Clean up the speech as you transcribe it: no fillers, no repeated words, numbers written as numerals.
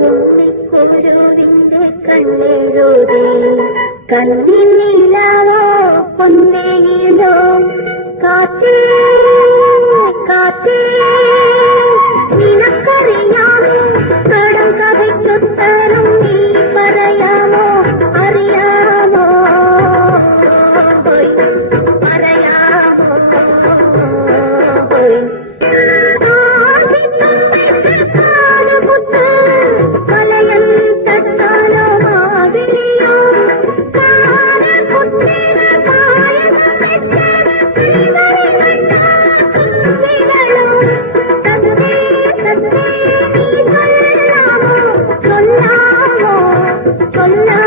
ഉണ്ണിക്കോരൂരിന്റെ കണ്ണെഴുതി കണ്ണിൽ നീലാവോ പൊന്നേയിലോ കാറ്റേ കാറ്റേ നിനക്കറിയാമോ കടം കഥയ്ക്കൊത്തരം നീ പറയാമോ അറിയാമോ പറയാമോ കലയം തട്ടാലോ മാവിളിയോ சொல்லாமோ சொல்லாமோ